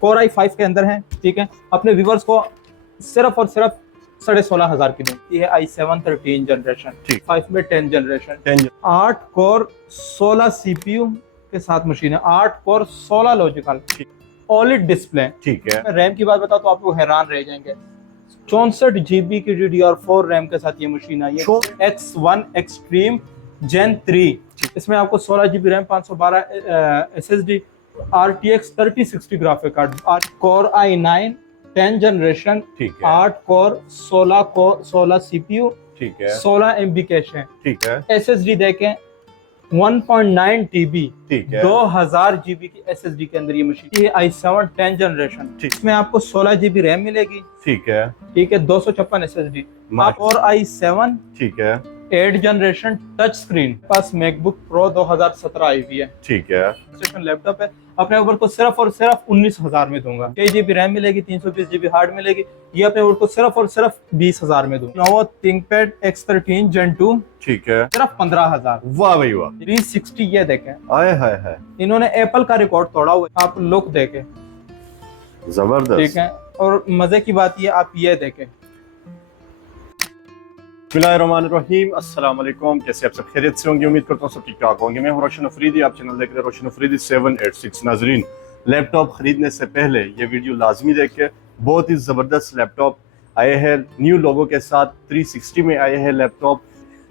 Core i5 के अंदर है, ठीक है। अपने व्यूवर्स को सिर्फ और सिर्फ 16,500 की दूंगी। ये है i7 13 जनरेशन, 5 में 10 जनरेशन, 8 कोर 16 CPU के साथ मशीन है, 8 कोर 16 लॉजिकल, OLED डिस्प्ले, ठीक है। रैम की बात बताओ तो आप लोग हैरान रह जाएंगे, 64 GB की DDR4 रैम के साथ ये मशीन आई है, X1 एक्सट्रीम Gen 3। इसमें आपको 16 GB RAM, 512 SSD, RTX 3060 graphic card, 8 core i9 10 generation, 8 core 16 CPU, ठीक है, 16 MB कैश है, ठीक है। SSD देखें 1.9 TB, ठीक है, 2000 GB की SSD के अंदर ये मशीन। ये i7 10 जनरेशन, इसमें आपको 16 GB रैम मिलेगी, ठीक है, ठीक है, 256 SSD, और i7, ठीक है, 8 जनरेशन टच स्क्रीन, पास मैकबुक प्रो 2017 आई हुई है, ठीक है, लैपटॉप है। अपने ऊपर को सिर्फ और सिर्फ 19,000 में दूंगा। 6 GB रैम मिलेगी, 320 GB हार्ड मिलेगी, ये अपने ऊपर को सिर्फ और सिर्फ 20,000 में दूंगा। Lenovo ThinkPad X13 Gen 2, ठीक है, सिर्फ 15,000। वाह भाई वाह। 360 ये देखें, आए हाय हाय, इन्होंने एप्पल का रिकॉर्ड तोड़ा हुआ है, आप लुक देखें, जबरदस्त, ठीक है। और मजे की बात ये आप ये देखें। बिस्मिल्लाहिर्रहमानिर्रहीम, अस्सलाम वालेकुम। कैसे आप सब खैरियत से होंगे? उम्मीद करता हूँ सब ठीक ठाक होंगे। मैं हूं रोशन अफरीदी, आप चैनल देख रहे हैं रोशन अफरीदी 786। नाजरीन, लैपटॉप खरीदने से पहले ये वीडियो लाजमी देखें। बहुत ही ज़बरदस्त लैपटॉप आए हैं, न्यू लोगों के साथ, 360 में आए हैं लैपटॉप।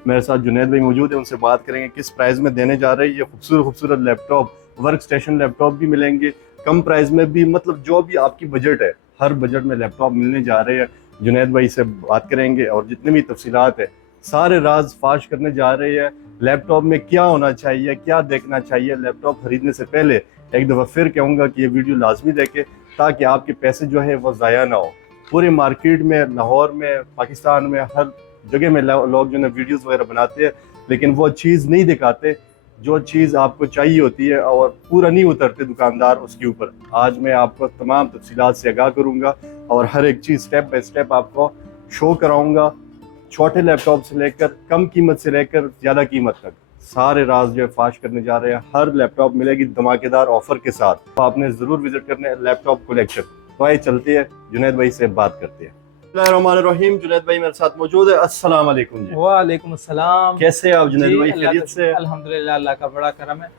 मेरे साथ जुनैद भाई मौजूद है, उनसे बात करेंगे किस प्राइस में देने जा रहे हैं ये खूबसूरत लैपटॉप। वर्क स्टेशन लैपटॉप भी मिलेंगे, कम प्राइस में भी, मतलब जो भी आपकी बजट है, हर बजट में लैपटॉप मिलने जा रहे हैं। जुनैद भाई से बात करेंगे और जितने भी तफसीलात है सारे राज फाश करने जा रहे हैं। लैपटॉप में क्या होना चाहिए, क्या देखना चाहिए लैपटॉप खरीदने से पहले। एक दफ़ा फिर कहूँगा कि ये वीडियो लाजमी देखें ताकि आपके पैसे जो है वो ज़ाया ना हो। पूरे मार्केट में, लाहौर में, पाकिस्तान में, हर जगह में लोग जो है वीडियोज़ वगैरह बनाते हैं, लेकिन वो चीज़ नहीं दिखाते जो चीज़ आपको चाहिए होती है, और पूरा नहीं उतरते दुकानदार उसके ऊपर। आज मैं आपको तमाम तफसीलात से आगाह करूँगा और हर एक चीज़ स्टेप बाय स्टेप आपको शो कराऊँगा। छोटे लैपटॉप से लेकर कम कीमत से लेकर ज़्यादा कीमत तक सारे राज जो है फाश करने जा रहे हैं। हर लैपटॉप मिलेगी धमाकेदार ऑफर के साथ, तो आपने ज़रूर विजिट करना है लैपटॉप कलेक्शन। तो आइए चलते हैं, जुनैद भाई से बात करते हैं। बिस्मिल्लाहिर्रहमानिर्रहीम, जुनैद भाई मेरे साथ मौजूद है। अस्सलाम वालेकुम जी। वालेकुम अस्सलाम। कैसे आप जुनैद भाई? खैरियत से? अल्हम्दुलिल्लाह, अल्लाह का बड़ा करम है।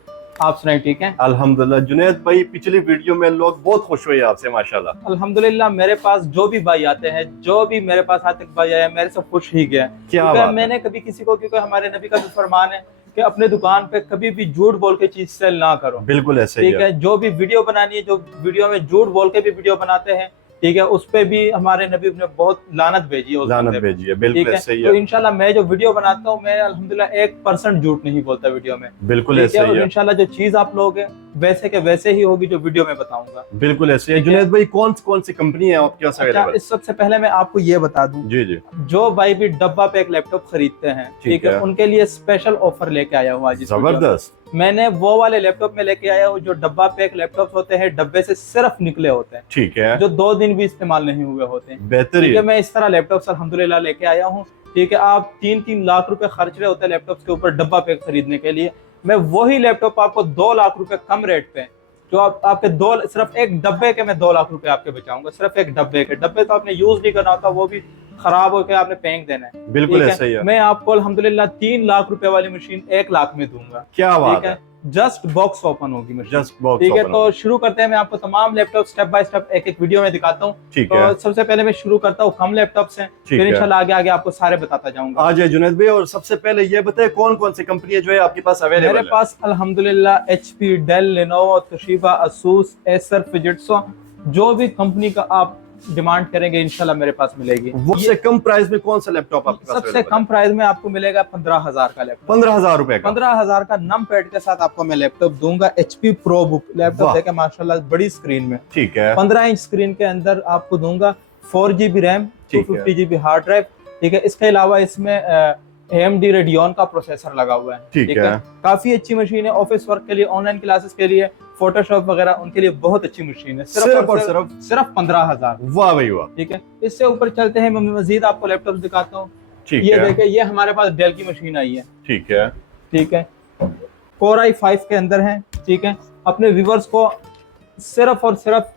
आप सुनाए, ठीक है? अल्हम्दुलिल्लाह। जुनैद भाई, पिछली वीडियो में लोग बहुत खुश हुए आपसे, माशाल्लाह। अल्हम्दुलिल्लाह, मेरे पास जो भी भाई आते हैं, जो भी मेरे पास आज तक भाई आया, मेरे से खुश ही गया। क्या मैंने कभी किसी को, क्योंकि हमारे नबी का भी फरमान है कि अपने दुकान पे कभी भी झूठ बोल के चीज सेल ना करो। बिल्कुल ऐसे ही, ठीक है। जो भी वीडियो बनानी है, जो वीडियो में झूठ बोल के भी वीडियो बनाते हैं, ठीक है, उस पे भी हमारे नबी ने बहुत लानत भेजी है, लानत भेजी है। बिल्कुल ऐसे ही है। तो इंशाल्लाह मैं जो वीडियो बनाता हूँ, मैं अल्हम्दुलिल्लाह 1% झूठ नहीं बोलता वीडियो में। बिल्कुल ऐसे ही है। और इंशाल्लाह जो चीज आप लोगे वैसे के वैसे ही होगी जो वीडियो में बताऊंगा। बिल्कुल ऐसे है। जुनैद भाई, कौन सी कंपनी है आपके पास? अच्छा, इस सबसे पहले मैं आपको ये बता दूं, जी जी, जो भाई भी डब्बा पे एक लैपटॉप खरीदते हैं, ठीक है, उनके लिए स्पेशल ऑफर लेके आया हूँ आज। जबरदस्त। मैंने वो वाले लैपटॉप में लेके आया हूँ जो डब्बा पैक लैपटॉप होते हैं, डब्बे से सिर्फ निकले होते हैं, ठीक है, जो 2 दिन भी इस्तेमाल नहीं हुए होते हैं। बेहतरीन। ठीक है, मैं इस तरह लैपटॉप अल्हम्दुलिल्लाह लेके आया हूँ, ठीक है। आप 3-3 लाख रुपए खर्च रहे होते हैं लैपटॉप के ऊपर डब्बा पैक खरीदने के लिए, मैं वही लैपटॉप आपको 2 लाख रुपए कम रेट पे, जो आपके सिर्फ एक डब्बे के मैं 2 लाख रुपए आपके बचाऊंगा। सिर्फ एक डब्बे के, डब्बे तो आपने यूज नहीं करना होता, वो भी खराब होकर आपने फेंक देना है। बिल्कुल ऐसा ही है। मैं आपको अल्हम्दुलिल्लाह 3 लाख रुपए वाली मशीन 1 लाख में दूंगा। क्या बात है। जस्ट बॉक्स ओपन होगी मशीन, जस्ट बॉक्स, ठीक है। तो शुरू करते हैं, मैं आपको तमाम लैपटॉप स्टेप बाय स्टेप एक वीडियो में दिखाता हूँ। तो सबसे पहले मैं शुरू करता हूँ कम लैपटॉप से, फिर इंशाल्लाह आगे आगे आपको सारे बताता जाऊंगा। आ जाए जुनैद भाई, और सबसे पहले ये बताए कौन सी कंपनी जो है आपके पास अवेलेबल है? मेरे पास अल्हम्दुलिल्लाह HP, Dell, Lenovo, Toshiba, Asus, Acer, Fujitsu, जो भी कंपनी का आप डिमांड करेंगे इंशाल्लाह मेरे पास मिलेगी। वो सबसे कम प्राइस में कौन सा लैपटॉप आपके पास? सबसे कम प्राइस में आपको मिलेगा 15,000 का लैपटॉप। 15,000 रुपए का? 15,000 का नम पैड के साथ आपको मैं लैपटॉप दूंगा। HP प्रो बुक लैपटॉप देखे माशाल्लाह, बड़ी स्क्रीन में, ठीक है, 15 इंच स्क्रीन के अंदर आपको दूंगा। 4 GB RAM, 250 GB hard drive, ठीक है। इसके अलावा इसमें AMD रेडियन का प्रोसेसर लगा हुआ है, ठीक है। काफी अच्छी मशीन है, ऑफिस वर्क के लिए, ऑनलाइन क्लासेस के लिए, फोटोशॉप वगैरह, उनके लिए बहुत अच्छी मशीन है। सिर्फ 15,000। वाह भाई वाह, ठीक है। इससे ऊपर चलते हैं, मैं मजीद आपको लैपटॉप दिखाता हूँ। ये देखें, ये हमारे पास डेल की मशीन आई है, ठीक है, ठीक है, कोर i5 के अंदर है, ठीक है। अपने व्यूवर्स को सिर्फ और सिर्फ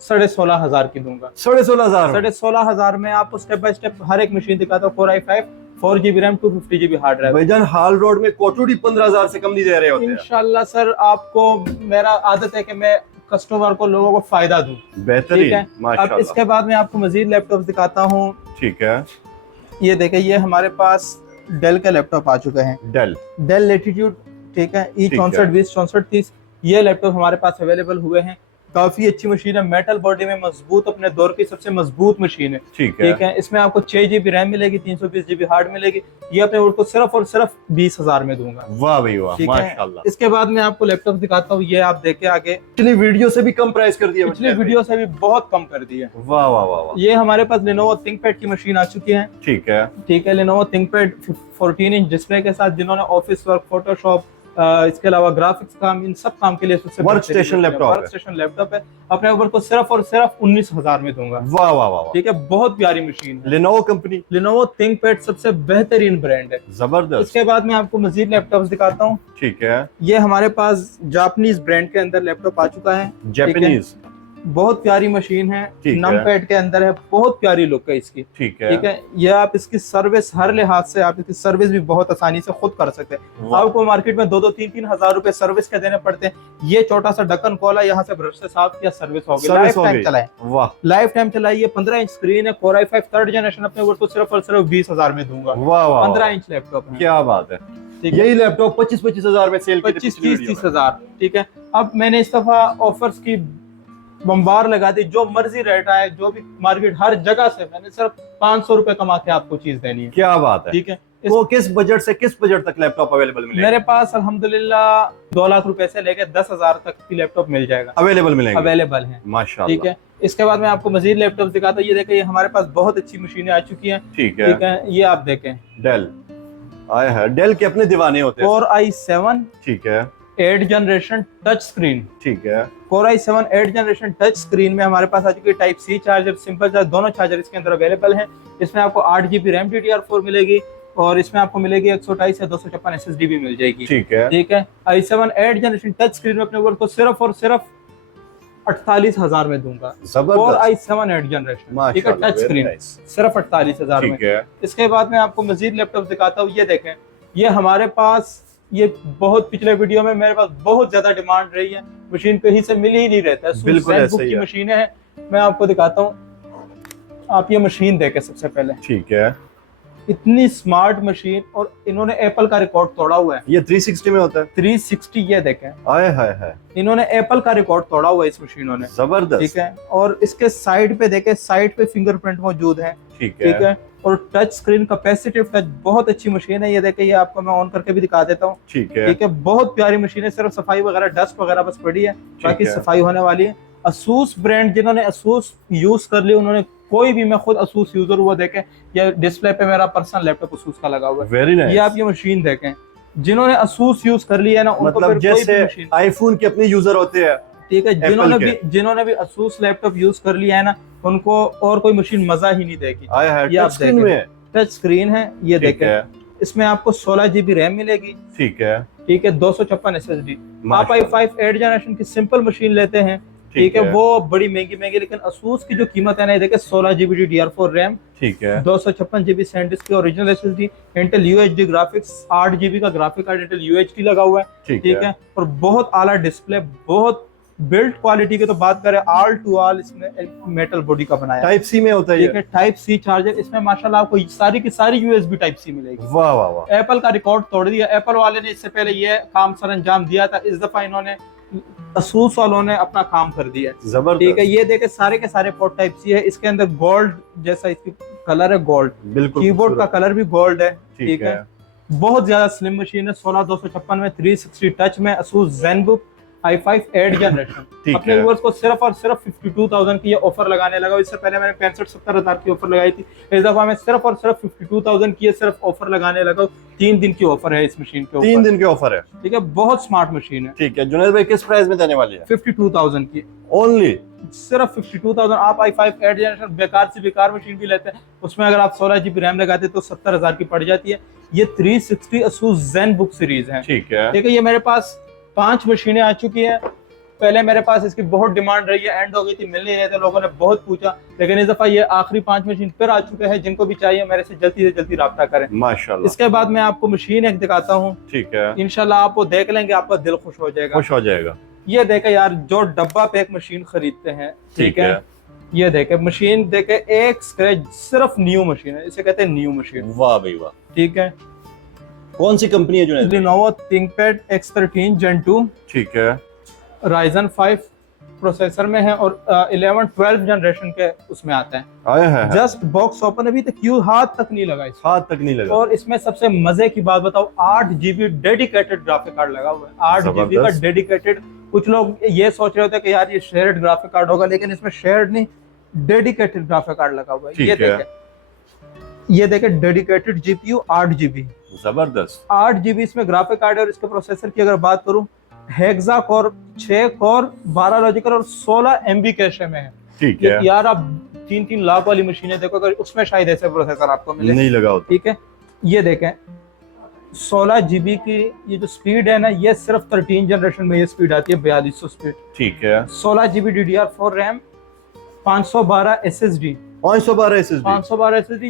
16,500 की दूंगा। 16,500 16,500 में आपको स्टेप बाय स्टेप हर एक मशीन दिखाता हूँ। 4 i5 4GB RAM 250GB hard drive. भाईजान हाल रोड में कोटूडी 15,000 से कम नहीं दे रहे होते हैं। इंशाल्लाह सर, आपको मेरा आदत है कि मैं कस्टमर को, लोगों को फायदा दूं। बेहतरीन, ठीक है। माशाल्लाह। अब इसके बाद मैं आपको मजीद लैपटॉप दिखाता हूँ। ठीक है, ये देखें, ये हमारे पास डेल का लैपटॉप आ चुका है, डेल लेटीट्यूड। ठीक है, E6420 ये लैपटॉप हमारे पास अवेलेबल हुए हैं। काफी अच्छी मशीन है, मेटल बॉडी में मजबूत, अपने दौर की सबसे मजबूत मशीन है। ठीक है। इसमें आपको 6GB रैम मिलेगी, 320GB हार्ड मिलेगी। ये अपने को सिर्फ और सिर्फ 20,000 में दूंगा। वाह भाई वाह, माशाल्लाह। इसके बाद मैं आपको लैपटॉप दिखाता हूँ, ये आप देखे आगे। पिछली वीडियो से भी कम प्राइस कर दिया, पिछली वीडियो से भी बहुत कम कर दिया। वाह वाह वाह। ये हमारे पास Lenovo ThinkPad की मशीन आ चुकी है। ठीक है, Lenovo ThinkPad 14 इंच डिस्प्ले के साथ, जिन्होंने ऑफिस वर्क, फोटोशॉप, इसके अलावा ग्राफिक्स काम, इन सब काम के लिए वर्क स्टेशन लैपटॉप है। अपने ऊपर को सिर्फ और सिर्फ 19,000 में दूंगा। वाह वाह वाह। ठीक है, बहुत प्यारी मशीन है। Lenovo कंपनी, Lenovo ThinkPad सबसे बेहतरीन ब्रांड है, जबरदस्त। इसके बाद मैं आपको मजीद लैपटॉप्स दिखाता हूँ। ठीक है, ये हमारे पास जापानीज ब्रांड के अंदर लैपटॉप आ चुका है। जापानीज, बहुत प्यारी मशीन है, नमपैड के अंदर है, बहुत प्यारी लुक है इसकी। ठीक है, ये आप इसकी सर्विस हर लिहाज से, आप इसकी सर्विस भी बहुत आसानी से खुद कर सकते हैं। आपको मार्केट में 2-3 हज़ार रुपए सर्विस के देने पड़ते हैं। ये छोटा सा ढक्कन खोला, यहाँ से ब्रश से साफ किया, सर्विस हो गई, लाइफ टाइम चलाए। वाह, लाइफ टाइम चलाई। ये 15 इंच स्क्रीन है, Core i5 3rd जनरेशन। अपने ऊपर तो सिर्फ और सिर्फ 20,000 में दूंगा। 15 इंच लैपटॉप है, क्या बात है। यही लैपटॉप 25-25 हजार में सेल, 25-30 हजार। ठीक है, अब मैंने इस दफा ऑफर्स की बम्बार लगा दी, जो मर्जी रेट आए, जो भी मार्केट, हर जगह से मैंने सिर्फ 500 रुपए कमा के आपको चीज देनी है। क्या बात है। ठीक है, वो किस बजट से किस बजट तक लैपटॉप अवेलेबल मिलेगा? मेरे पास अल्हम्दुलिल्लाह 2 लाख रुपए से लेकर 10,000 तक की लैपटॉप मिल जाएगा, अवेलेबल है माशाल्लाह। ठीक है, इसके बाद मैं आपको मजीद लैपटॉप दिखाता हूँ। ये देखें, ये हमारे पास बहुत अच्छी मशीनें आ चुकी हैं। ठीक है, ये आप देखें, डेल आया है। डेल के अपने दीवाने होते हैं। Core i7, ठीक है, 8 जनरेशन टच स्क्रीन। ठीक है, Core i7 8 generation touch screen में हमारे पास आ चुकी है। Type C charger, simple charger, दोनों चार्जर इसके अंदर अवेलेबल हैं। इसमें आपको 8GB रैम DDR4 मिलेगी, और इसमें आपको मिलेगी 128 या 256 SSD भी मिल जाएगी। ठीक है, i7 8 जनरेशन टच स्क्रीन में अपने को सिर्फ और सिर्फ 48,000 में दूंगा। Core i7 8 जनरेशन, ठीक है, टच स्क्रीन, सिर्फ 48,000 में। इसके बाद मैं आपको मजीद लैपटॉप दिखाता हूँ। ये देखें, ये हमारे पास, ये बहुत पिछले वीडियो में मेरे पास बहुत ज्यादा डिमांड रही है, मशीन कहीं से मिल ही नहीं रहता है। बिल्कुल ऐसे ही की मशीनें हैं, मैं आपको दिखाता हूँ। आप ये मशीन देखें सबसे पहले। ठीक है, इतनी स्मार्ट मशीन, और इन्होंने एप्पल का रिकॉर्ड तोड़ा हुआ है। ये 360 में होता है, 360। ये देखें, आए हाय, इन्होंने एप्पल का रिकॉर्ड तोड़ा हुआ है इस मशीनों ने, जबरदस्त। ठीक है, और इसके साइड पे देखें, साइड पे फिंगरप्रिंट मौजूद है। ठीक है, और टच स्क्रीन, कैपेसिटिव टच, बहुत अच्छी मशीन है। ये देखें, ये आपको मैं ऑन करके भी दिखा देता हूँ। ठीक है, बहुत प्यारी मशीन है। सिर्फ सफाई वगैरह, डस्ट वगैरह बस पड़ी है, बाकी सफाई होने वाली है। Asus ब्रांड, जिन्होंने Asus यूज कर लिया, उन्होंने कोई भी, मैं खुद Asus यूजर हुआ, देखें ये डिस्प्ले पे मेरा पर्सनल लैपटॉप Asus का लगा हुआ है। Very nice. ये आप ये मशीन देखें, जिन्होंने Asus यूज कर लिया है ना, उनको मतलब जैसे आईफोन के अपने यूजर होते हैं। ठीक है, जिन्होंने भी Asus लैपटॉप यूज कर लिया है ना, उनको और कोई मशीन मजा ही नहीं देगी। ये आप देखें, टच स्क्रीन है। ये देखें, इसमें आपको 16GB रैम मिलेगी। ठीक है, 256 SSD। आप i5 8 जनरेशन की सिंपल मशीन लेते हैं, ठीक है, वो बड़ी महंगी, लेकिन Asus की जो कीमत है ना, ये देखें, 16GB DDR4 रैम, ठीक है, 256GB SanDisk की original SSD, Intel UHD graphics, 8GB का ग्राफिक कार्ड Intel UHD लगा हुआ है। ठीक है, और बहुत आला डिस्प्ले, बहुत बिल्ड क्वालिटी की तो बात करें, ऑल टू ऑल इसमें मेटल बॉडी का बनाया, टाइप सी में होता है। ठीक है, टाइप सी चार्जर इसमें माशाल्लाह आपको सारी की सारी USB टाइप सी मिलेगी। वाह वाह वाह, एप्पल का रिकॉर्ड तोड़ दिया। एप्पल वाले ने इससे पहले ये काम सर अंजाम दिया था, इस दफा इन्होंने, Asus वालों ने अपना काम कर दिया, जबरदस्त। ठीक है, ये देखे, सारे के सारे पोर्ट टाइप सी है। इसके अंदर गोल्ड जैसा इसकी कलर है, गोल्ड, बिल्कुल, कीबोर्ड का कलर भी गोल्ड है। ठीक है, बहुत ज्यादा स्लिम मशीन है। 16256 में, 360 टच में, Asus ZenBook i5 8 जनरेशन। अपने व्यूअर्स को सिर्फ और सिर्फ 52,000 की ये ऑफर लगाने लगा। इससे पहले मैंने 65-70 हजार की ऑफर लगाई थी, इस दफा मैं सिर्फ और सिर्फ 52,000 की सिर्फ ऑफर लगाने लगा। 3 दिन की ऑफर है इस मशीन के ऊपर, 3 दिन की ऑफर है। ठीक है, बहुत स्मार्ट मशीन है। ठीक है, जुनैद भाई किस प्राइस में देने वाली है? 52,000 की ओनली, सिर्फ 52,000। आप i5 8 जनरेशन बेकार से बेकार मशीन भी लेते हैं, उसमें अगर आप 16GB रैम लगाते तो 70,000 की पड़ जाती है। ये 360 Asus ZenBook सीरीज है। ठीक है, ये मेरे पास 5 मशीनें आ चुकी हैं। पहले मेरे पास इसकी बहुत डिमांड रही है, एंड हो गई थी, मिल नहीं रहे थे, लोगों ने बहुत पूछा, लेकिन इस दफा ये आखिरी 5 मशीन फिर आ चुके हैं। जिनको भी चाहिए मेरे से जल्दी राब्ता करें माशाल्लाह। इसके बाद मैं आपको मशीन एक दिखाता हूँ, ठीक है, इंशाल्लाह आप वो देख लेंगे, आपका दिल खुश हो जाएगा। खुश हो जाएगा। ये देखे यार, जो डब्बा पैक मशीन खरीदते हैं, ठीक है, ये देखे मशीन देखे, एक स्क्रैच, सिर्फ न्यू मशीन है, इसे कहते हैं न्यू मशीन। वाह भाई वाह। ठीक है, कौन सी कंपनी है Junaid? Lenovo ThinkPad X13 Gen 2, ठीक है, Ryzen 5 प्रोसेसर में है और 11-12 जनरेशन के उसमें आता है। आया है जस्ट बॉक्स ओपन, अभी तक क्यों हाथ तक नहीं लगा इसमें, हाथ तक नहीं लगा। और इसमें सबसे मजे की बात बताओ, 8 GB डेडिकेटेड ग्राफिक कार्ड लगा हुआ है, 8 GB का डेडिकेटेड। कुछ लोग ये सोच रहे होते हैं कि यार ये शेयर्ड ग्राफिक कार्ड होगा, लेकिन इसमें शेयर्ड नहीं, डेडिकेटेड ग्राफिक कार्ड लगा हुआ है। ये देखे डेडिकेटेड GPU 8 GB, जबरदस्त। 8 GB इसमें ग्राफिक कार्ड है। और इसके प्रोसेसर की अगर बात करूं, हेक्सा कोर 6 कोर 12 लॉजिकल और 16 MB कैशे में है। ठीक है यार, आप 3-3 लाख वाली मशीनें देखो, अगर उसमें शायद ऐसे प्रोसेसर आपको मिले, नहीं लगा होता। ठीक है, ये देखें 16 GB की ये जो स्पीड है ना, ये सिर्फ 13 जनरेशन में ये स्पीड आती है, 4200 स्पीड। ठीक है, 16 GB DDR4 RAM, 512 SSD, 512 SSD, 512 SSD।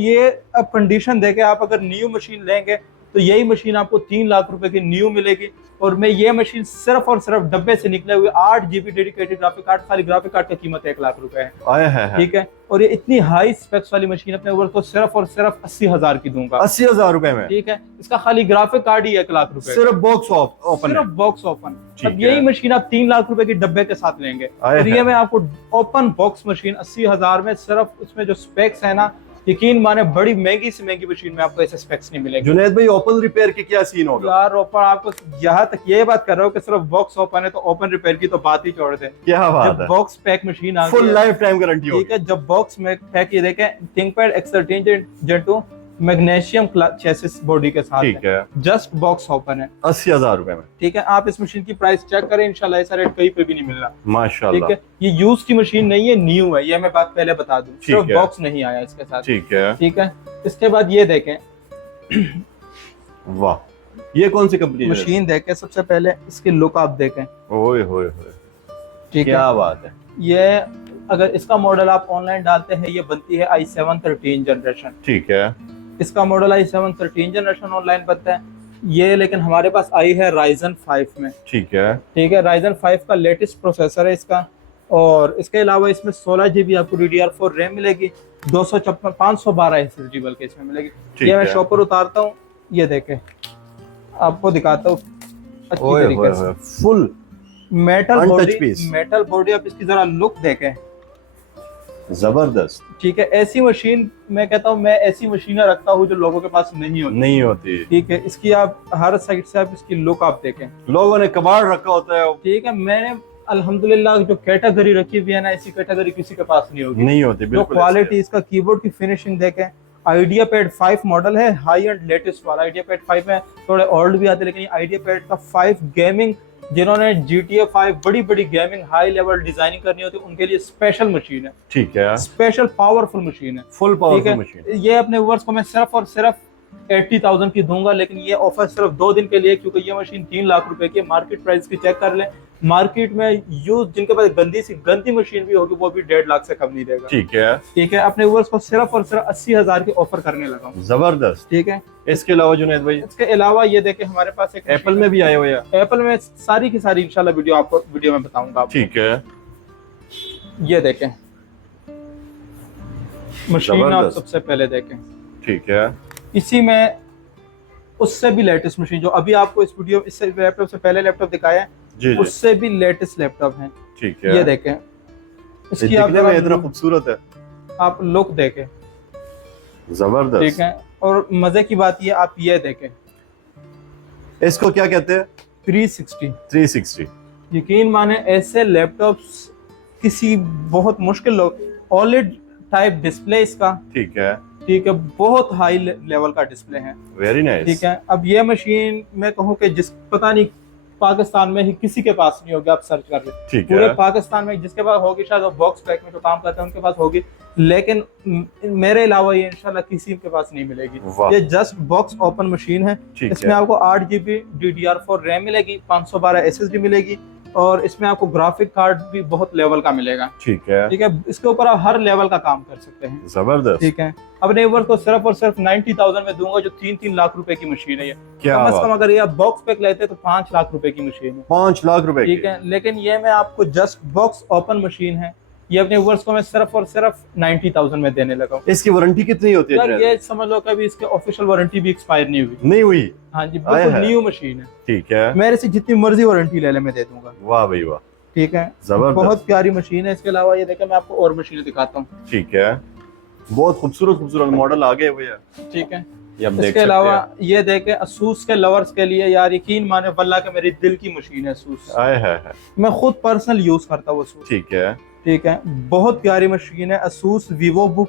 ये अब कंडीशन देके आप अगर न्यू मशीन लेंगे तो यही मशीन आपको 3 लाख रुपए की न्यू मिलेगी। और मैं ये मशीन सिर्फ और सिर्फ डब्बे से निकले हुए 8 GB डेडिकेटेड ग्राफिक कार्ड, खाली ग्राफिक कार्ड की कीमत 1 लाख रुपए है। आया है। ठीक है, और ये इतनी हाई स्पेक्स वाली मशीन अपने ऊपर तो सिर्फ और सिर्फ 80,000 की दूंगा। 80,000 रुपए में? ठीक है, इसका खाली ग्राफिक कार्ड ही 1 लाख रुपए, सिर्फ बॉक्स ओपन, सिर्फ बॉक्स ओपन। अब यही मशीन आप 3 लाख रुपए की डब्बे के साथ लेंगे, और ये मैं आपको ओपन बॉक्स मशीन 80,000 में, सिर्फ उसमें जो स्पेक्स है ना, यकीन माने बड़ी महंगी से महंगी मशीन में आपको ऐसे स्पेक्स नहीं मिलेंगे। जुनैद भाई, ओपन रिपेयर के क्या सीन होगा? यार ओपन, आपको यहाँ तक ये बात कर रहे हो कि सिर्फ बॉक्स ओपन है तो ओपन रिपेयर की तो बात ही छोड़ दे। क्या बात जब है, बॉक्स पैक मशीन आ गई, फुल लाइफ टाइम गारंटी होगी। ठीक है, जब बॉक्स में पैक, ये देखें ThinkPad X13 Gen 2 magnesium chassis body के साथ, ठीक है, जस्ट बॉक्स ओपन है, 80,000 रुपए में। ठीक है, आप इस मशीन की प्राइस चेक करें, इंशाल्लाह ऐसा रेट कहीं पे भी नहीं मिलना। माशाल्लाह। ठीक है, ये यूज की मशीन नहीं है, न्यू है, ये मैं बात पहले बता दूं, सिर्फ बॉक्स नहीं आया इसके साथ। ठीक है, ठीक है, इसके बाद ये देखें, वाह, ये कौन सी कंपनी है? मशीन देखें, सबसे पहले इसकी लुक आप देखें। ओए होए होए, ठीक है, क्या बात है। ये अगर इसका मॉडल आप ऑनलाइन डालते हैं, ये बनती है i7 13 जनरेशन। ठीक है, इसका मॉडल i7 13 जनरेशन ऑनलाइन बनता है ये, लेकिन हमारे पास आई है Ryzen 5 में। ठीक है, ठीक है, Ryzen 5 का लेटेस्ट प्रोसेसर है इसका, और इसके अलावा इसमें 16 GB आपको DDR4 रैम मिलेगी, 512 SSD बल्कि इसमें मिलेगी। ये मैं शॉपर उतारता हूँ, ये देखे आपको दिखाता हूँ अच्छी तरीके से, फुल मेटल बॉडी। आप इसकी जरा लुक देखें, जबरदस्त। ठीक है, ऐसी मशीन मैं कहता हूँ, मैं ऐसी मशीनें रखता हूँ जो लोगों के पास नहीं होती। ठीक है, इसकी आप हर साइड से आप इसकी लुक आप देखें, लोगों ने कबाड़ रखा होता है। ठीक है, मैंने अल्हम्दुलिल्लाह जो कैटेगरी रखी हुई है ना, ऐसी कैटेगरी किसी के पास नहीं होती। बिल्कुल। तो क्वालिटी, इसका कीबोर्ड की फिनिशिंग देखें, आइडियापैड 5 मॉडल है, हाई एंड लेटेस्ट वाला। आइडियापैड 5 में थोड़े ओल्ड भी आते हैं, लेकिन आइडियापैड का 5 गेमिंग, जिन्होंने GTA 5 बड़ी बड़ी हाई लेवल डिजाइनिंग करनी होती है, उनके लिए स्पेशल मशीन है। ठीक है, स्पेशल पावरफुल मशीन है, फुल पावरफुल मशीन। ये अपने व्यूअर्स को मैं सिर्फ और सिर्फ 80,000 की दूंगा, लेकिन ये ऑफर सिर्फ 2 दिन के लिए, क्योंकि ये मशीन 3 लाख रुपए की। मार्केट प्राइस की चेक कर ले, मार्केट में यूज जिनके पास गंदी मशीन भी होगी, वो भी 1.5 लाख से कम नहीं देगा। ठीक है, ठीक है, अपने व्यूअर्स को सिर्फ और सिर्फ 80,000 की ऑफर करने लगा हूं। जबरदस्त। ठीक है, इसके अलावा जुनैद भाई, इसके अलावा ये देखें, हमारे पास एक एप्पल में भी आए हुए हैं। एप्पल में सारी की सारी इंशाल्लाह वीडियो में बताऊंगा। ठीक है, ये देखें मशीन, आप सबसे पहले देखें। ठीक है, इसी में उससे भी लेटेस्ट मशीन, जो अभी आपको इस वीडियो इससे लैपटॉप से पहले लैपटॉप दिखाया है, उससे भी लेटेस्ट लैपटॉप है। ठीक है, ये देखें, इसकी आप इतना खूबसूरत है, आप लुक देखें, जबरदस्त। ठीक है, और मजे की बात ये, आप ये देखें, इसको क्या कहते हैं? 360। यकीन माने ऐसे लैपटॉप्स किसी बहुत मुश्किल लोग, OLED टाइप डिस्प्ले इसका। ठीक है, बहुत हाई लेवल का डिस्प्ले है। Very nice. ठीक है, अब ये मशीन मैं कहूँ कि जिस पता नहीं पाकिस्तान में ही किसी के पास नहीं होगी, आप सर्च कर ले पूरे पाकिस्तान में, जिसके पास होगी शायद वो बॉक्स पैक में जो काम करते हैं उनके पास होगी, लेकिन मेरे अलावा ये इंशाल्लाह किसी के पास नहीं मिलेगी। ये जस्ट बॉक्स ओपन मशीन है। इसमें आपको 8 GB DDR4 रैम मिलेगी, 512 SSD मिलेगी, और इसमें आपको ग्राफिक कार्ड भी बहुत लेवल का मिलेगा। ठीक है। ठीक है, इसके ऊपर आप हर लेवल का काम कर सकते हैं। जबरदस्त। ठीक है, अपने व्यूअर्स को सिर्फ और सिर्फ 90,000 में दूंगा, जो 3-3 लाख रुपए की मशीन है ये। क्या कम से कम अगर ये आप बॉक्स पैक लेते तो 5 लाख रुपए की मशीन है। 5 लाख रुपए ठीक है, लेकिन ये मैं आपको जस्ट बॉक्स ओपन मशीन है, ये अपने व्यूअर्स को मैं सिर्फ और सिर्फ 90,000 में देने लगा हूँ। इसकी वारंटी कितनी होती है? यार ये समझ लो कि अभी इसके ऑफिशियल वारंटी भी एक्सपायर नहीं हुई। हाँ जी, बिल्कुल न्यू मशीन है। ठीक है, मेरे से जितनी मर्जी वारंटी ले ले मैं दे दूंगा। वाह भाई वाह। ठीक है, बहुत प्यारी मशीन है। इसके अलावा ये देखें, मैं आपको और मशीनें दिखाता हूँ। ठीक है, बहुत खूबसूरत मॉडल आ गए हुए हैं। ठीक है, इसके अलावा ये देखें, असूस के लवर्स के लिए यार यकीन माने वल्लाह के मेरी दिल की मशीन है असूस। मैं खुद पर्सनल यूज करता हूँ असूस। ठीक है, ठीक है, बहुत प्यारी मशीन है असूस वीवो बुक।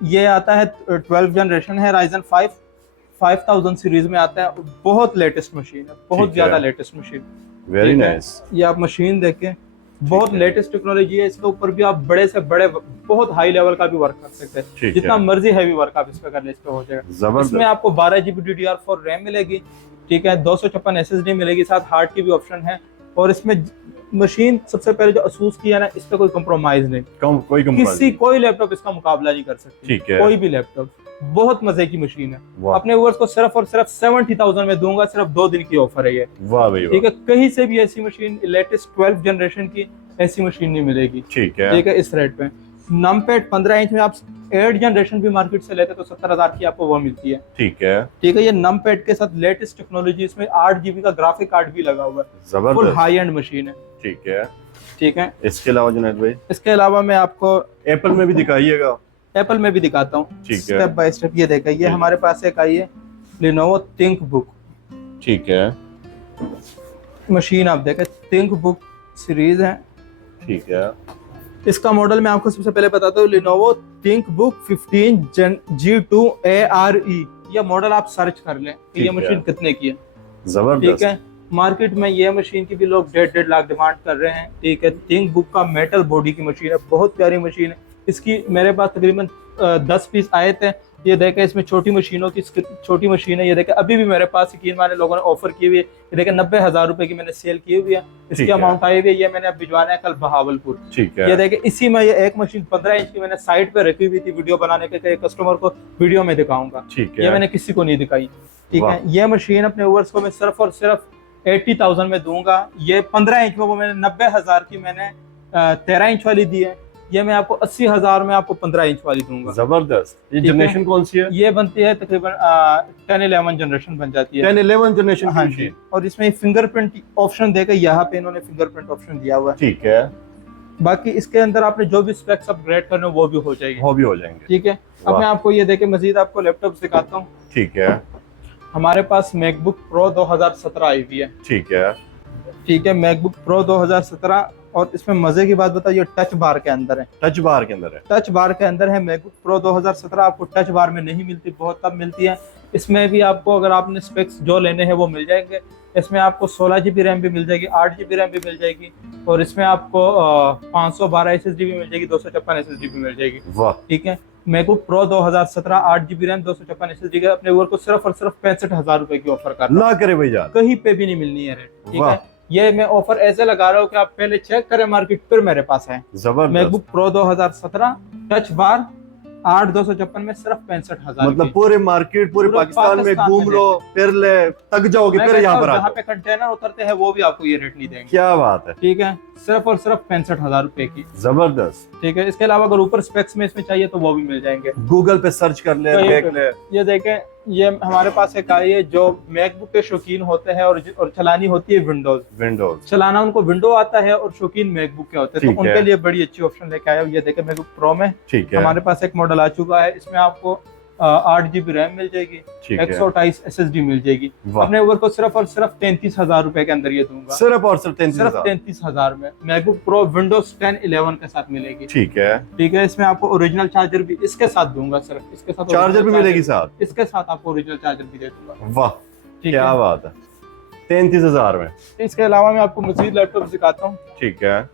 ये आता है 12 जनरेशन है, राइजन 5000 सीरीज में आता है। बहुत लेटेस्ट मशीन है, बहुत ज्यादा लेटेस्ट मशीन। Very nice. ये आप मशीन देखें, बहुत लेटेस्ट टेक्नोलॉजी है। इसके ऊपर भी आप बड़े से बड़े बहुत हाई लेवल का भी वर्क कर सकते हैं। जितना मर्जी हैवी वर्क आप इस पे कर ले, इस पे हो जाएगा। इसमें आपको 12 GB DDR4 रैम मिलेगी। ठीक है, 256 SSD मिलेगी, साथ हार्ड की भी ऑप्शन है। और इसमें मशीन सबसे पहले जो असूस की है ना, इस पे कोई कंप्रोमाइज नहीं, कोई लैपटॉप इसका मुकाबला नहीं कर सकती। ठीक है, कोई भी लैपटॉप। बहुत मजे की मशीन है। अपने व्यूअर्स को सिर्फ और सिर्फ 70,000 में दूंगा, सिर्फ 2 दिन की ऑफर है ये। वाह भाई। ठीक है, कहीं से भी ऐसी मशीन लेटेस्ट 12 जनरेशन की ऐसी मशीन नहीं मिलेगी। ठीक है, इस रेट पे। नमपैड 15 इंच में आप 8 जनरेशन भी मार्केट से लेते तो 70,000 की आपको वो मिलती है। ठीक है, ये नमपैड के साथ लेटेस्ट टेक्नोलॉजी, इसमें 8 GB का ग्राफिक कार्ड भी लगा हुआ है। फुल हाई एंड मशीन है। ठीक है, इसके अलावा जुनैद भाई, इसके अलावा मैं आपको एप्पल में भी दिखाइएगा। एप्पल में भी दिखाता हूँ स्टेप बाय स्टेप। ये देखा, ये हमारे पास एक आई है Lenovo ThinkBook। ठीक है, मशीन आप देखें, ThinkBook सीरीज है। ठीक है, इसका मॉडल मैं आपको सबसे पहले बताता हूँ, Lenovo ThinkBook 15 Gen G2 ARE। ये मॉडल आप सर्च कर लें कि ये मशीन कितने की है। जबरदस्त। ठीक है, मार्केट में ये मशीन की भी लोग 1.5 लाख डिमांड कर रहे हैं। ठीक है, ThinkBook का मेटल बॉडी की मशीन है, बहुत प्यारी मशीन है। इसकी मेरे पास तकरीबन 10 पीस आए थे। ये देखें, इसमें छोटी मशीनों की छोटी मशीन है। ये देखें, अभी भी मेरे पास यकीन माने लोगों ने ऑफर की हुई है। ये देखें, 90,000 रुपए की मैंने सेल की हुई है। इसकी अमाउंट आई हुई है। ये मैंने अब भिजवाना है कल बहावलपुर। ठीक है, ये देखें, इसी में ये एक मशीन 15 इंच की मैंने साइड पे रखी हुई थी वीडियो बनाने के, कस्टमर को वीडियो में दिखाऊंगा। ये मैंने किसी को नहीं दिखाई। ठीक है, ये मशीन अपने व्यूअर्स को मैं सिर्फ और सिर्फ 80,000 में दूंगा। ये 15 इंच में वो मैंने 90,000 की मैंने 13 इंच वाली दी है। ये मैं आपको 80,000 में आपको 15 इंच वाली दूंगा। जबरदस्त। ये जनरेशन कौन सी है? ये बनती है तकरीबन 10-11 जनरेशन बन जाती है। 10-11 जनरेशन। हाँ जी। और इसमें फिंगरप्रिंट ऑप्शन देकर यहाँ पे इन्होंने फिंगरप्रिंट ऑप्शन दिया हुआ है। ठीक है, बाकी इसके अंदर आपने जो भी स्पेक्स अपग्रेड करने वो भी हो जाएंगे। ठीक है, अब मैं आपको ये देके मजीद आपको लैपटॉप दिखाता हूँ। ठीक है, हमारे पास मैकबुक प्रो 2017 आई हुई है। ठीक है, मैकबुक प्रो 2017। और इसमें मजे की बात बताइए, टच बार के अंदर है। टच बार के अंदर है मैकबुक प्रो 2017। आपको टच बार में नहीं मिलती, बहुत कम मिलती है। इसमें भी आपको अगर आपने स्पेक्स जो लेने हैं वो मिल जाएंगे। इसमें आपको 16 GB रैम भी मिल जाएगी, 8 GB रैम भी मिल जाएगी। और इसमें आपको 512 SSD भी मिल जाएगी, 256 SSD भी मिल जाएगी। ठीक है, MacBook pro 2017 8 GB RAM 256 SSD का अपने व्यूअर को सिर्फ और सिर्फ 65,000 रुपए की ऑफर कर रहा है। भैया कहीं पे भी नहीं मिलनी है रेट। ठीक है, ये मैं ऑफर ऐसे लगा रहा हूँ कि आप पहले चेक करें मार्केट, फिर मेरे पास है। मैकबुक प्रो 2017 टच बार 8,256 में सिर्फ 65,000। मतलब पूरे मार्केट, पूरे पाकिस्तान में घूम लो, फिर ले तक जाओगे, फिर यहाँ पर जहाँ पे कंटेनर उतरते हैं वो भी आपको ये रेट नहीं देंगे। क्या बात है। ठीक है, सिर्फ और सिर्फ 65,000 रुपए की। जबरदस्त। ठीक है, इसके अलावा अगर ऊपर स्पेक्स में इसमें चाहिए तो वो भी मिल जाएंगे। गूगल पे सर्च कर ले, देख ले। ये देखें, ये हमारे पास एक आई है जो मैकबुक के शौकीन होते हैं और चलानी होती है विंडोज। चलाना उनको विंडो आता है और शौकीन मैकबुक के होते हैं, तो उनके लिए बड़ी अच्छी ऑप्शन लेके आया। ये देखें, मैकबुक प्रो में हमारे पास एक मॉडल आ चुका है। इसमें आपको 8 GB रैम मिल जाएगी, 128 SSD मिल जाएगी। अपने ऊपर को सिर्फ और सिर्फ 33,000 रुपए के अंदर ये दूंगा। सिर्फ और सिर्फ 33,000 में मैकबुक प्रो विंडोज 10 11 के साथ मिलेगी। ठीक है, इसमें आपको ओरिजिनल चार्जर भी इसके साथ दूंगा। सिर्फ इसके साथ चार्जर भी मिलेगी, साथ इसके साथ आपको ओरिजिनल चार्जर भी दे दूंगा। वाह, क्या बात है। 33,000 में। इसके अलावा मैं आपको मजीद लैपटॉप दिखाता हूँ। ठीक है,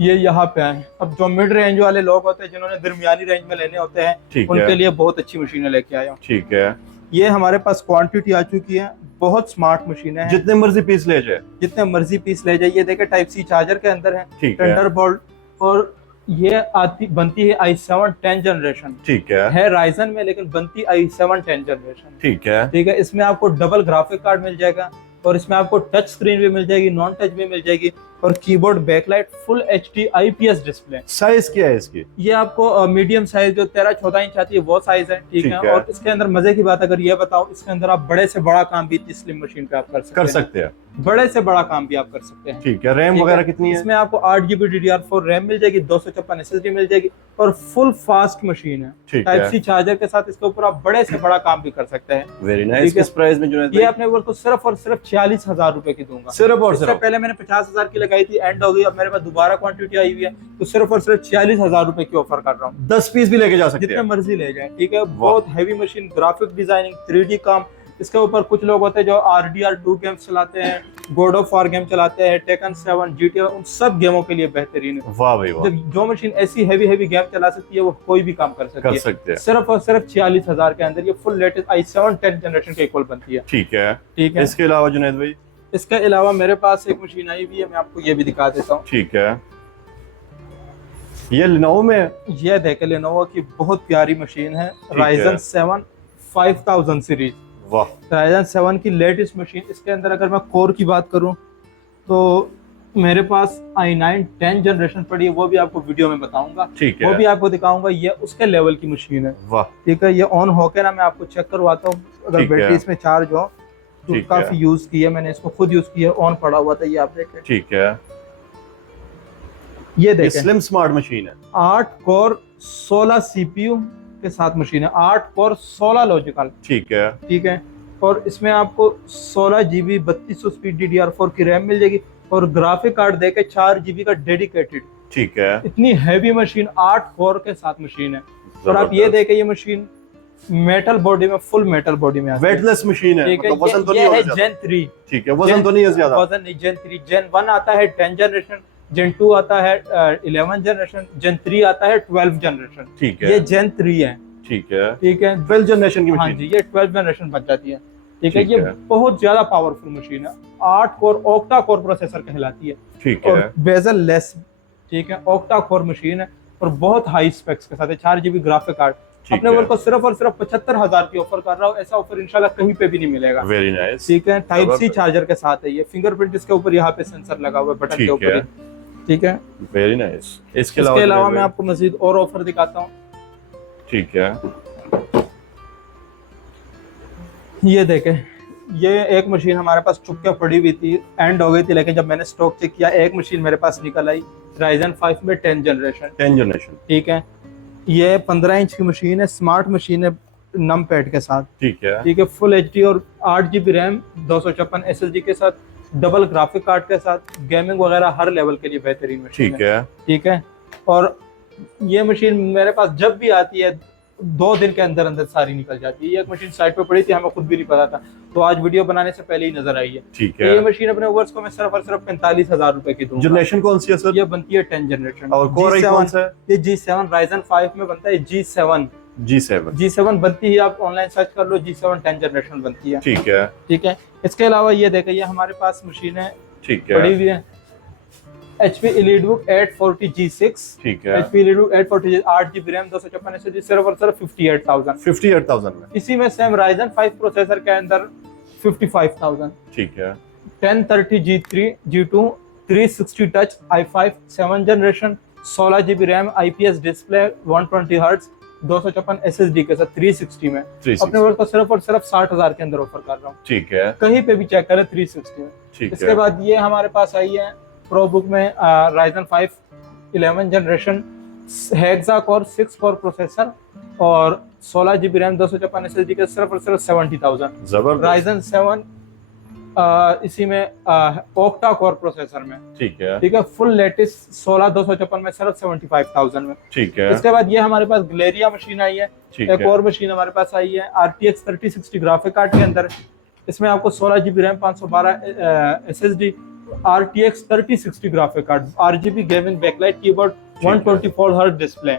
ये यहाँ पे है। अब जो मिड रेंज वाले लोग होते हैं, जिन्होंने दरमियानी रेंज में लेने होते हैं, उनके लिए बहुत अच्छी मशीनें लेके आया हूँ। ठीक है, ये हमारे पास क्वांटिटी आ चुकी है, बहुत स्मार्ट मशीन है, जितने मर्जी पीस ले जाए, जितने मर्जी पीस ले जाइए। देखे टाइप सी चार्जर के अंदर है, ठीक है, थंडरबोल्ट, और ये आती बनती है i7 10 जनरेशन, ठीक है राइजन में, लेकिन बनती i7 10 जनरेशन, ठीक है, ठीक है। इसमें आपको डबल ग्राफिक कार्ड मिल जाएगा, और इसमें आपको टच स्क्रीन भी मिल जाएगी, नॉन टच भी मिल जाएगी, और keyboard, backlight, full HD IPS display. Size क्या है इसकी? ये आपको मीडियम साइज जो 13-14 इंच आती है वो साइज है, ठीक है। और इसके अंदर मजे की बात अगर ये बताओ, इसके अंदर आप बड़े से बड़ा काम भी इतनी स्लिम मशीन पे आप कर सकते हैं, बड़े से बड़ा काम भी आप कर सकते हैं, ठीक है। रैम वगैरह कितनी है? इसमें आपको 8GB DDR4 रैम मिल जाएगी, 256 SSD मिल जाएगी, और फुल फास्ट मशीन है। टाइप सी चार्जर के साथ इसके ऊपर आप बड़े से बड़ा काम भी कर सकते हैं। Very nice. किस प्राइस में जुनैद? ये अपने को सिर्फ और सिर्फ 46,000 रुपए की दूंगा, सिर्फ और सिर्फ। पहले मैंने 50,000 की लगाई थी, एंड हो गई, अब मेरे पास दोबारा क्वांटिटी आई हुई है, तो सिर्फ और सिर्फ 46,000 रुपए की ऑफर कर रहा हूँ। 10 पीस भी लेके जा सकते हैं, जितने मर्जी ले जाए, ठीक है। बहुत heavy machine, graphic designing, 3D काम। इसके ऊपर कुछ लोग होते हैं जो RDR2 गेम्स चलाते हैं, गॉड ऑफ वॉर गेम चलाते हैं, टेकन 7, GTA, उन सब गेमों के लिए बेहतरीन है। वाह भाई वाह। जो मशीन ऐसी हैवी गेम चला सकती है, वो कोई भी काम कर सकती है। सिर्फ और सिर्फ 46,000 के अंदर ये फुल लेटेस्ट i7 10 जनरेशन के इक्वल बनती है, ठीक है, ठीक है। इसके अलावा जुनैद भाई? इसके अलावा मेरे पास एक मशीन आई हुई है, मैं आपको ये भी दिखा देता हूँ, ठीक है। ये Lenovo में, ये देखे Lenovo की बहुत प्यारी मशीन है, Ryzen 7 5000 सीरीज, वाह, Ryzen 7 की लेटेस्ट मशीन। इसके अंदर अगर मैं कोर की बात करूं तो मेरे पास i9 10 जनरेशन पड़ी है, वो भी आपको वीडियो में बताऊंगा, ठीक है, वो भी आपको दिखाऊंगा। ये उसके लेवल की मशीन है, वाह, ठीक है। ये ऑन होके ना मैं आपको चेक करवाता हूँ, अगर बैटरी इसमें चार्ज हो तो काफी यूज की है मैंने, इसको खुद यूज किया, ऑन पड़ा हुआ था, ये आप देखें, ठीक है। ये देखें, स्लिम स्मार्ट मशीन है, 8 कोर 16 CPU के साथ मशीन है, 8 कोर 16 लॉजिकल, ठीक है, ठीक है। और इसमें आपको 16GB 3200 स्पीड DDR4 की रैम मिल जाएगी, और ग्राफिक कार्ड देके 4GB का डेडिकेटेड, ठीक है। इतनी हैवी मशीन, 8 कोर के साथ मशीन है। और आप ये देखें, ये मशीन मेटल बॉडी में, फुल मेटल बॉडी में, वेटलेस मशीन है, मतलब वजन तो नहीं होगा ज्यादा, Gen 3, ठीक है, वजन तो नहीं है ज्यादा, वजन नहीं। Gen 3, Gen 1 आता है 10 जनरेशन, Gen 2 आता है 11 जनरेशन, Gen 3 आता है 12 जनरेशन, ठीक है। ये Gen 3 है, ठीक है, ठीक है। 12 जनरेशन की मशीन, हाँ जी, ये 12 जनरेशन बन जाती है, ठीक है। ये बहुत ज्यादा पावरफुल मशीन है, 8 कोर ऑक्टा कोर प्रोसेसर कहलाती है, ठीक है, और बेजल लेस, ठीक है, ऑक्टा कोर मशीन है, और बहुत हाई स्पेक्स के साथ है, 4GB ग्राफिक कार्ड। अपने वर्क को सिर्फ और सिर्फ 75,000 की ऑफर कर रहा हूँ, ऐसा ऑफर इंशाल्लाह कहीं पे भी नहीं मिलेगा। वेरी नाइस, ठीक है। टाइप सी चार्जर के साथ है ये, फिंगरप्रिंट इसके ऊपर यहाँ पे सेंसर लगा हुआ है बटन के ऊपर, ठीक है। Very nice. इसके अलावा मैं आपको मजीद और ऑफर दिखाता हूँ, ठीक है। ये देखें, ये एक मशीन हमारे पास चुपके पड़ी हुई थी, एंड हो गई थी, लेकिन जब मैंने स्टॉक चेक किया, एक मशीन मेरे पास निकल आई, Ryzen 5 में 10 जनरेशन, ठीक है। ये 15 इंच की मशीन है, स्मार्ट मशीन है, नम पैड के साथ, ठीक है, ठीक है। फुल HD और 8GB रैम, 256 SSD के साथ, डबल ग्राफिक कार्ड के साथ, गेमिंग वगैरह हर लेवल के लिए बेहतरीन मशीन है, ठीक है। और ये मशीन मेरे पास जब भी आती है 2 दिन के अंदर अंदर सारी निकल जाती है। ये एक मशीन साइट पे पड़ी थी, हमें खुद भी नहीं पता था, तो आज वीडियो बनाने से पहले ही नजर आई है, ठीक है। ये मशीन अपने वर्स को मैं सिर्फ और सिर्फ 45,000 रुपए की दूंगा। जनरेशन कौन सी है सर? ये बनती है 10 जनरेशन, और कोर कौन सा है? ये G7 Ryzen 5 में बनता है, G7 बनती है, आप ऑनलाइन सर्च कर लो, G7 10 जनरेशन बनती है, ठीक है, ठीक है। इसके अलावा ये देखिए, ये हमारे पास मशीन है, ठीक है, पड़ी हुई है, HP EliteBook 840 G6, ठीक है, HP EliteBook 840 8GB RAM, 256 SSD, सिर्फ और सिर्फ 58,000 में। इसी में सेम Ryzen 5 प्रोसेसर के अंदर 55,000, ठीक है। 1030 G3 G2 360 touch i5 7 generation, 16GB RAM, IPS display, 120 hertz, 256 SSD के साथ 360 में, अपने वर्क को सिर्फ और सिर्फ 60,000 के अंदर ऑफर कर रहा हूँ, ठीक है। कहीं पे भी चेक करें 360 में, ठीक है। इसके बाद ये हमारे पास आई है प्रो बुक में Ryzen 5 11 generation, hexa core 6 core processor, और 16GB रैम, 256 SSD के सिर्फ और सिर्फ 70,000। Ryzen 7 इसी में ऑक्टा कोर प्रोसेसर में, ठीक है, ठीक है, फुल लेटेस्ट 16 256 में सिर्फ 75,000 में, ठीक है। इसके बाद ये हमारे पास ग्लेरिया मशीन आई है, एक और मशीन हमारे पास आई है RTX 3060 ग्राफिक कार्ड के अंदर, इसमें आपको 16GB RAM, 512 SSD, RTX 3060 graphic card, RGB gaming backlight keyboard, 124 hertz display,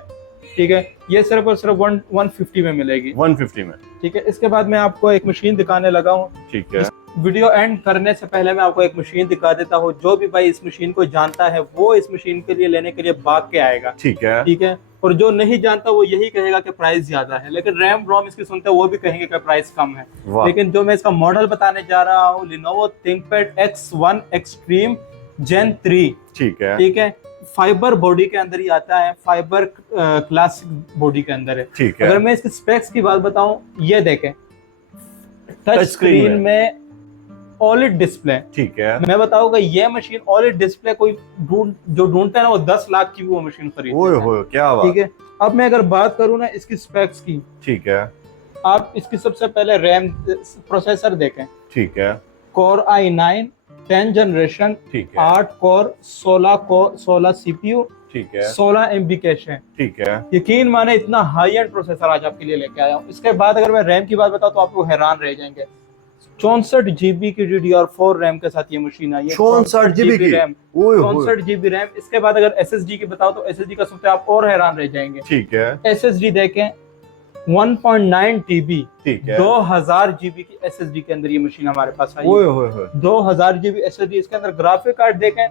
ठीक है, ये सिर्फ और सिर्फ 150 में मिलेगी, 150 में। ठीक है। इसके बाद मैं आपको एक मशीन दिखाने लगा हूँ, ठीक है। वीडियो एंड करने से पहले मैं आपको एक मशीन दिखा देता हूँ। जो भी भाई इस मशीन को जानता है वो इस मशीन के लिए लेने के लिए भाग के आएगा, ठीक है, ठीक है। और जो नहीं जानता वो यही कहेगा कि प्राइस ज्यादा है, लेकिन रैम रोम इसकी सुनते वो भी कहेंगे कि प्राइस कम है। लेकिन जो मैं इसका मॉडल बताने जा रहा हूँ, Lenovo ThinkPad X1 Extreme Gen 3, ठीक है, ठीक है। फाइबर बॉडी के अंदर ही आता है, फाइबर क्लासिक बॉडी के अंदर है, ठीक है। अगर मैं इसके स्पेक्स की बात बताऊं, ये देखें टच स्क्रीन में OLED डिस्प्ले, ठीक है। मैं बताऊंगा ये मशीन OLED डिस्प्ले कोई जो ढूंढता है ना वो 10 लाख की भी वो मशीन खरीद, ओए होए क्या बात, ठीक है। अब मैं अगर बात करूं ना इसकी स्पेक्स की, ठीक है, आप इसकी सबसे पहले रैम प्रोसेसर देखें, ठीक है, Core i9 10 जनरेशन, ठीक है, 8 कोर 16 CPU, ठीक है, 16 MB कैश है, ठीक है। यकीन माने इतना हाई एंड प्रोसेसर आज आपके लिए लेके आया हूँ। इसके बाद अगर मैं रैम की बात बताऊं तो आप लोग हैरान रह जाएंगे, 64 GB की DDR4 रैम के साथ ये मशीन आई है, 64 GB की रैम, 64 GB रैम। इसके बाद अगर SSD की बताओ तो SSD का सुनते आप और हैरान रह जाएंगे, ठीक है। SSD देखें 1.9 TB, ठीक है, 2000 GB की SSD के अंदर ये मशीन हमारे पास आई ओए है, होए होए 2000 GB SSD। इसके अंदर ग्राफिक कार्ड देखें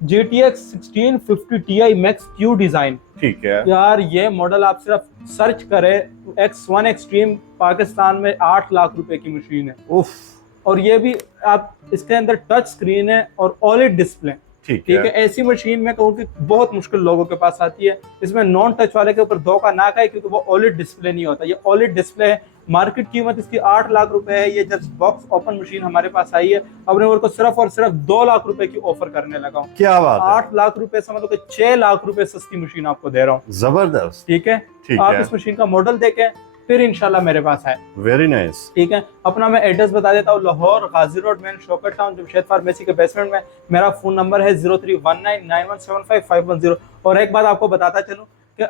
GTX 1650 Ti Max Q design, ठीक है। यार ये मॉडल आप सिर्फ सर्च करें, X1 एक्सट्रीम पाकिस्तान में 8 लाख रुपए की मशीन है, उफ। और ये भी आप इसके अंदर टच स्क्रीन है और OLED डिस्प्ले, ठीक है। ऐसी मशीन में कहूँ कि बहुत मुश्किल लोगों के पास आती है। इसमें नॉन टच वाले के ऊपर धोखा ना खाए, क्योंकि वो OLED डिस्प्ले नहीं होता, ये OLED डिस्प्ले है। मार्केट कीमत इसकी 8 लाख रुपए है। ये जस्ट बॉक्स ओपन मशीन हमारे पास आई है, अपने और को सिर्फ और सिर्फ 2 लाख रुपए की ऑफर करने लगा हूँ। क्या बात है, 8 लाख रुपए समझ लो कि 6 लाख रुपए सस्ती मशीन आपको दे रहा हूँ, जबरदस्त, ठीक है। ठीक आप है। इस मशीन का मॉडल देखें फिर इंशाल्लाह मेरे पास है, वेरी नाइस, ठीक है। अपना मैं एड्रेस बता देता हूँ, Lahore Ghazi road main Shaukat town Jamshed pharmacy के बेसमेंट में। मेरा फोन नंबर है 03199175 और एक बात आपको बताता चलूँ कि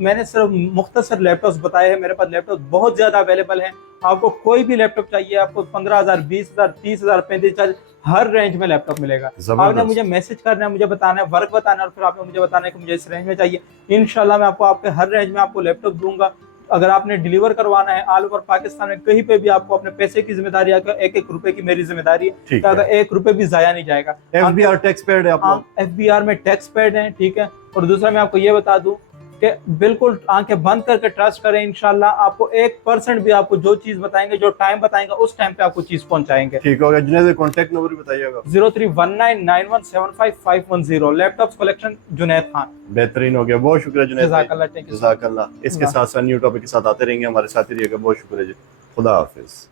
मैंने सिर्फ मुख्तसर लैपटॉप्स बताए हैं, मेरे पास लैपटॉप बहुत ज्यादा अवेलेबल हैं। आपको कोई भी लैपटॉप चाहिए, आपको 15,000 20,000 30,000 35,000 हर रेंज में लैपटॉप मिलेगा। आपने मुझे मैसेज करना है, मुझे बताना है, वर्क बताना है, और फिर आपने मुझे बताना है कि मुझे इस रेंज में चाहिए। इंशाल्लाह मैं आपको आपके हर रेंज में आपको लैपटॉप दूंगा। अगर आपने डिलीवर करवाना है ऑल ओवर पाकिस्तान में कहीं पे भी, आपको अपने पैसे की जिम्मेदारी है, एक एक रुपए की मेरी जिम्मेदारी है, तो अगर 1 रुपए भी जाया नहीं जाएगा। FBR टैक्स पैड है, आप FBR में टैक्स पैड है, ठीक है। और दूसरा मैं आपको ये बता दूं कि बिल्कुल आंखें बंद करके ट्रस्ट करें, इंशाल्लाह आपको 1% भी आपको जो चीज बताएंगे, जो टाइम बताएंगे, उस टाइम पे आपको चीज पहुंचाएंगे। ठीक होगा। जुनैद कॉन्टैक्ट नंबर बताइएगा। 03199175 लैपटॉप कलेक्शन जुनैद खान। बेहतरीन हो गया, बहुत शुक्रिया जुनैद, जज़ाकल्लाह। जज़ाकल्लाह। इसके साथ साथ न्यू टॉपिक के साथ आते रहेंगे, हमारे साथ ही रहिएगा। बहुत शुक्रिया जी, खुदा हाफिज।